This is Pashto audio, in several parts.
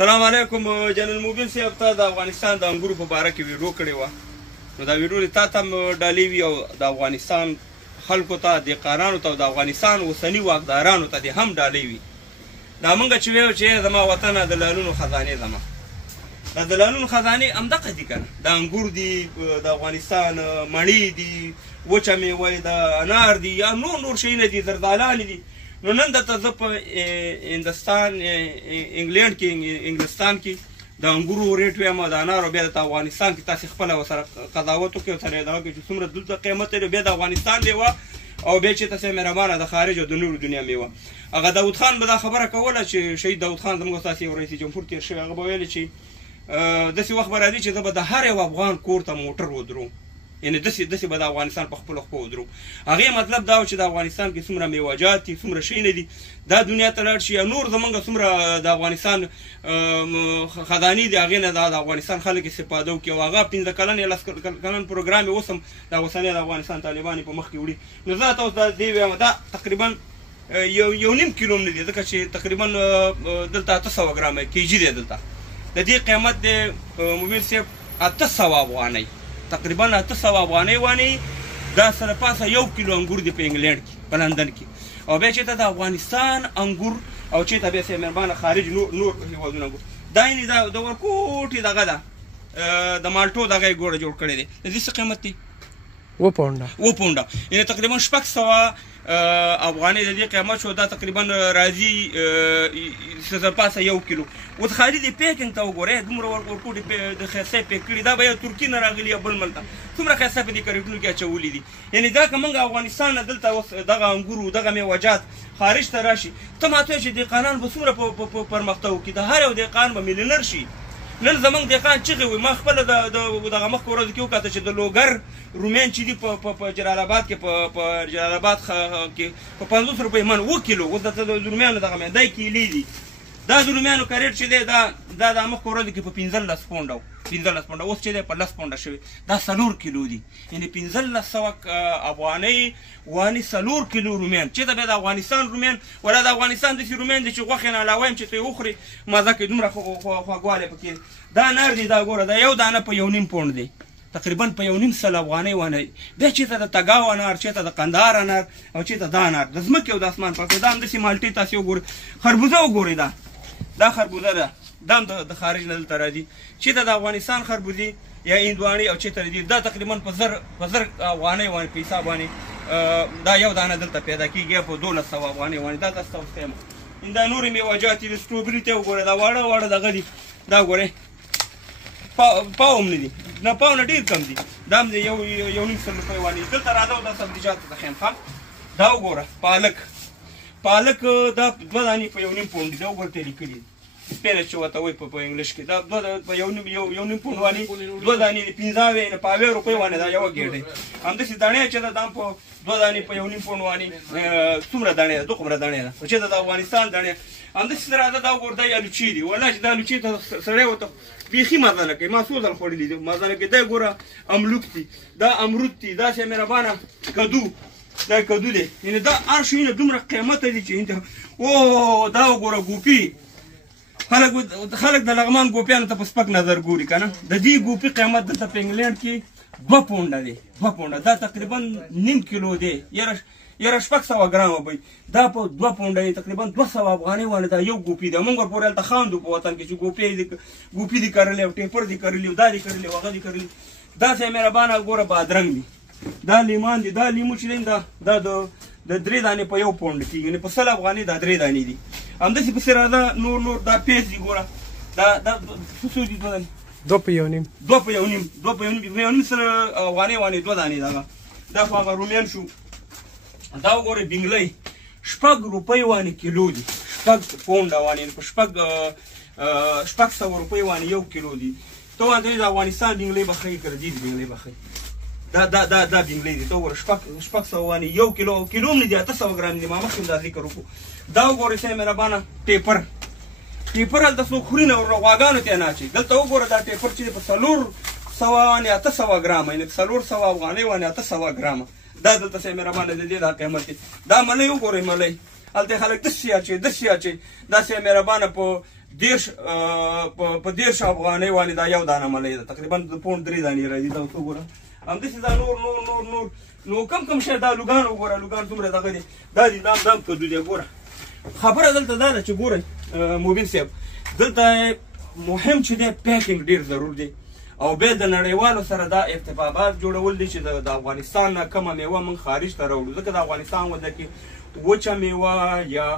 سلام علیکم جنرال موبین صاحب، تا د افغانستان د انګورو په باره کې ویډیو کړې وه، نو دا ویډیو تا ته هم ډالۍ وي او د افغانستان خلکو ته، دهقانانو ته او د افغانستان اوسني واکدارانو ته دې هم ډالۍ وي. دا موږ چې ویو چې زما وطنه د لالونو خزانې زما، دا د لالونو خزانې همدغه دي که نه، د انګور دي، د افغانستان مڼې دي، وچه میوه د انار دي، یا نور شیونه دي، زردالانې دي. نو نن درته زه په هندوستان انګلینډ کې انګلستان کې د انګورو ریټ وایم او د انارو، بیا درته افغانستان کې تاسې خپله ورسره قضاوت وکړئ، ورسره یې دغه کړئ چې څومره دلته قیمت لري، بیا د افغانستان میوه او بیا چېرته صاحب مهربانه د خارج او د نورو دنیا میوه. هغه داود خان به دا خبره کوله چې شهید داود خان زموږ ستاسې یو رئیس جمهور تېر شوی، هغه به ویلې چې داسې وخت به راځي چې زه به د هر یو افغان کور ته موټر ودروم، یعنې داسې به د افغانستان په خپلو خپو ودرو. هغې مطلب دا و چې د افغانستان کې څومره میوهجات دي، څومره شیونه دي، دا دنیا ته لاړ شي، یا نور زمونږ څومره د افغانستان خزانې دي، هغې نه د افغانستان خلک استفاده وکړي او هغه 15 کلن یا 10 کلن پروګرام یې اوس هم د اوسنۍ د افغانستان طالبان په مخ کې وړي. نو زه ته اوس دا دې وایم، دا تقریبا یو نیم کیلو هم نه دي، ځکه چې تقریبا دلته 800 ګرامه کیجي دی. دلته د دې قیمت دی مومن صاحب 800 افغانۍ، تقریبا 800 افغانۍ وانې. دا سره پاسه 1 کیلو انګور دی په انګلینډ کې، په لندن کې، او بیا چېرته د افغانستان انګور او چېرته بیا صاحب مهربانه خارج نور هېوادونه انګور. دا یعنې د ورکوټې دغه ده، د مالټو دغه یې ګوړه جوړ کړی دی. د دې څه قیمت دی؟ 2 پونډه، یعنې تقریبا 600 افغانۍ د دې قیمت شو. دا تقریبا راځي سره پاسه 1 کیلو. اوس خالي دې پیکینګ ته وګورئ، دومره ورکوټې د ښایسته پیک کړي، دا به یو ترکي نه راغلي یا بل ملک ته، څومره ښایسته په دې کریټونو کې اچولي دي. یعنې دا که موږ افغانستان نه دلته اوس دغه انګورو دغه میوهجات خارج ته راشي، ته ماته وایې چې دهقانان به څومره پرمختګ وکړي، د هر یو دهقان به میلیونر شي. نن زمونږ دهقان چغې وایي، ما خپله دغه مخکې ورځو کې وکاته چې د لوګر رومیان چې دي په جلال آباد کې، په جلال آباد کې په 50 روپۍ من 1 کیلو. اوس دلته د رومیانو دغه دا کیلې دي، دا د رومیانو کا ریټ چې دی دا د مخکې ورځو کې په 15 پونډه و، 15 پونډه، اوس چې دی په 10 پونډه شوی. دا 4 کیلو دي، یعنې 1500 افغانۍ وانې 4 کیلو رومیان. چېرته بیا د افغانستان رومیان، ولا د افغانستان داسې رومیان دي چې غوښې نه علاوه یم چې ته یې وخورې مزه کوي، دومره خواږوالی پکې. دا انار دی، دا ګوره، دا یو دانه په 1.5 پونډ دی، تقریبا په 1.5 افغانۍ وانه. بیا چېرته د تګاو انار، چېرته د قندهار انار، او چېرته دا انار د ځمکې او د اسمان فرق دی. دا هم داسې مالټې تاسې وګورئ، خربوزه وګورئ، دا خربوزه ده، دا هم د خارج نه دلته راځي. چېرته د افغانستان خربوزې یا هندوانې او چېرته دي، دا تقریبا په 1000 افغانۍ وانې په حساب باندې دا یو دانه دلته پیدا کېږي په 1200 افغانۍ وانې. دا تاسو ته وښیم. دا نورې میوهجات دي، سټروبري ته وګورئ، دا واړه دغه دي، دا ګورئ پاو هم نه دي، نه پاو نه ډېر کم دي، دا هم د 1.5 روپۍ وانې. دلته راځه او دا سبزیجات ته ښیم. دا وګوره، پالک دا 2 دانې په 1.5 پونډ دي، دا وګوره ته لیکلي دي، سپینچ چې ورته وایي په انګلیش کې. دا 2 په 1.5 پونډ وانې 2 دانې دي، 15 نه په 20 روپۍ وانې دا یوه ګېډۍ. همداسې دانې چې ده، دا په 2 دانې په 1.5 پونډ وانې څومره دانې ده، دومره دانې ده. چې د افغانستان دانې همداسې راځه، دا وګوره، دا الوچې دي. والله چې دا الوچې ته سړی ورته بیخي مزه نه کوي، ما څو ځل خوړلي دي، مزه نه کوي. دا ګوره املوک دي، دا امرود دي، دا چې مهربانه کدو، دا کدو دی. یعنې دا هر شیونه دومره قیمته دي چې او دا وګوره ګوپي، خلک د لغمان ګوپیانو ته په سپک نظر ګوري که نه. د دې ګوپي قیمت دلته په انګلینډ کې 2 پونډه دی، 2 پونډه. دا تقریبا نیم کیلو دی، یاره 600 ګرامه به دا په 2 پونډه دی، تقریبا 200 افغانۍ وانه دا یو ګوپي دی. موږ ورپورې هلته خاندو په وطن کې چې ګوپي دي کرلې او ټیپر دي کرلي او دا دي کرلي او هغه دي کرلي. دا ځای مهربانه ګوره بادرنګ دي، دا لیمان دي، دا لیمو چې دی دا د 3 دانې په 1 پونډ کېږي، یعنې په 100 افغانۍ دا 3 دانې دي. همداسې پسې راځه نور دا پیاز دي، ګوره دا څو دي، 2 دانې، 2 په 1.5 2 په 1.5 سره افغانۍ وانې 2 دانې. دا خو هغه رومیان شو. دا وګورئ بنګلۍ 6 روپۍ وانې کیلو دي، 6 پونډه وانې په 600 روپۍ وانې 1 کیلو دي. ته واده د افغانستان بنګلۍ به ښایي که د دې بنګلۍ به ښایي. دا بنګلۍ دي، ته وګوره 600 وانې 1 کیلو هم نه دي، 800 ګرام دي. ما مخکې دا ذکر وکړو. دا وګورئ صاحب مهربانه ټیپر هلته څوک خوري نه، غواګانو ته یې نه اچوي. دلته وګوره دا ټیپر چې دی په 400 وانې 800 ګرامه، یعنې 400 افغانۍ وانې 800 ګرامه. دا دلته صاحب مهربانه د دې دا قیمت دی. دا ملۍ وګورئ، ملۍ هلته خلک داسې اچوي، داسې اچوي. دا صاحب مهربانه په په 10 افغانۍ باندې دا یو دانه ملۍ ده، تقریبا د پونډ 3 دانې راځي. دا ورته وګوره همداسې دا نور نو کم شی دا لوګان وګوره، لوګان څومره دغه دی، دا دي دام کدو دی. ګوره خبره دلته دا ده چې ګورئ موبین صاحب، دلته مهم چې دی پیکینګ ډېر ضرور دی، او بیا د نړیوالو سره دا ارتباطات جوړول دي چې د افغانستان نه کومه میوه موږ خارج ته راوړو، ځکه د افغانستان وضع کې وچه میوه یا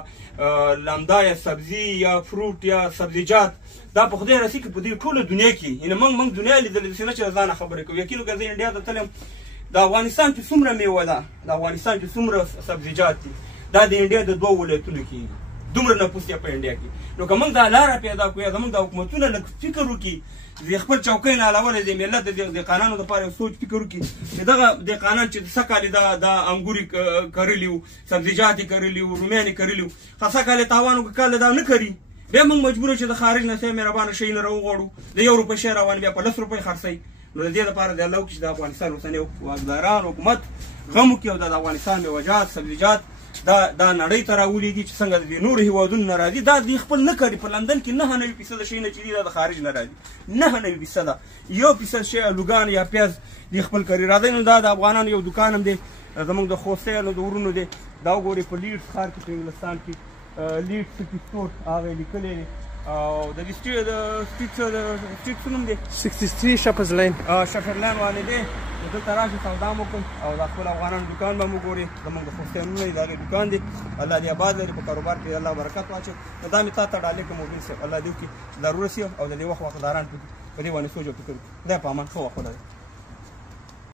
لمده یا سبزي یا فروټ یا سبزیجات دا په خدای راسي کې په دې ټوله دنیا کې یعنې موږ دنیا لیدلې داسې نه چې ځانه خبرې کوو. یقین وکړه زه انډیا ته تلم، د افغانستان چې څومره میوه ده، د افغانستان چې څومره سبزیجات دي، دا د انډیا د 2 ولایتونو کې دومره نفوس یې په انډیا کې. نو که موږ دا لاره پیدا کړو یا زموږ د حکومتونه لږ فکر وکړي، د خپل چوکۍ نه علاوه د ملت د دهقانانو دپاره یو سوچ فکر وکړي چې دغه دهقانان چې څه کال یې دا انګور یې کرلي وو، سبزیجات یې کرلي وو، رومیان یې کرلي وو، څه کال یې تاوان وکړ، کال دا نه کري، بیا موږ مجبور یو چې د خارج نه څه مهربانه شی نه راوغواړو، د 1 روپۍ شی راوانه بیا په 10 روپۍ خرڅوي. نو د دې لپاره د الله وکړي چې د افغانستان اوسنی واکداران حکومت غم وکړي او د افغانستان میوه‌جات سبزیجات دا نړۍ ته راولېږي چې څنګه د نورو هېوادونو نه راځي. دا دوی خپل نه کوي. په لندن کې 99% شی نه چې دي دا د خارج نه راځي، 99%. 1% شی لوګان یا پیاز دوی خپل کوي. راځئ نو دا د افغانانو یو دوکان هم دی زموږ د خوستیانو د ورونو دی، دا وګورئ په لیډز ښار کې په انګلستان کې لیډز سټي سټور هغه یې لیکلی دی، او د دې سټریټ څه نوم دی؟ 63 شپرز لین باندې دی. دلته راشئ سودا مو وکړئ او دا خپل افغانانو دوکان به مو ګورئ، زموږ د خوستیانو دی، د هغې دوکان دی. الله دې آباد لري، په کاروبار کې الله برکت واچوي. نو دا مې تا ته ډالۍ کړم موبین صاحب، الله دې وکړي ضرور شي او د دې وخت واکداران په دې باندې سوچ او فکر وکړي. خدای په امان، ښه وخت ولرئ.